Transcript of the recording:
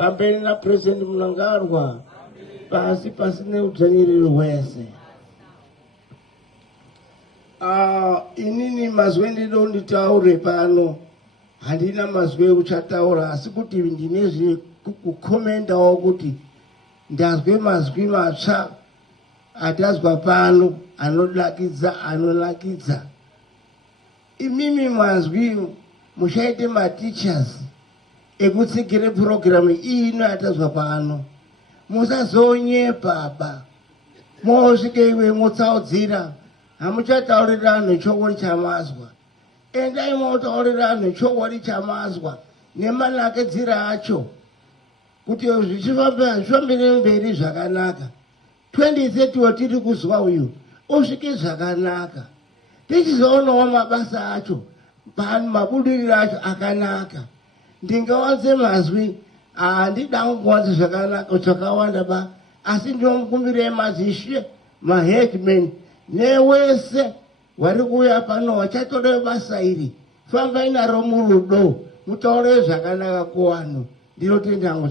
pambeni na President Mnangagwa pasi pasine udzanyiriri hwese. Inini mazwi ndido nditaure pano handina mazwi ekuchataura asi kuti ndine kukomendawo kuti ndazwe mazwi matsva atazwa pano anonakidza. Imimi mazwi mushaite teachers ekutsigire program iyi inoatazwa pano. Musazonyepa baba. Mosvike iwe mutsaudzira hamuchataurira anhu chokwadi chamazwa. Endai motaurira anhu chokwadi chamazwa nemanakidzira acho kuti zvifambire mberi zvakanaka. 2030 watiri kuzwa uyu usvike zvakanaka. Tichizoonawo mabasa acho mabudiriro acho akanaka. Ndingawanze mazwi handida kuwanza zvakanaka zvakawanda ba asi ndinomukumbire mazishe maheadmen newese vari kuuya pano vachatore basa iri fambai naro murudo mutaure zvakanaka kuvanhu. Ndinotenda hangu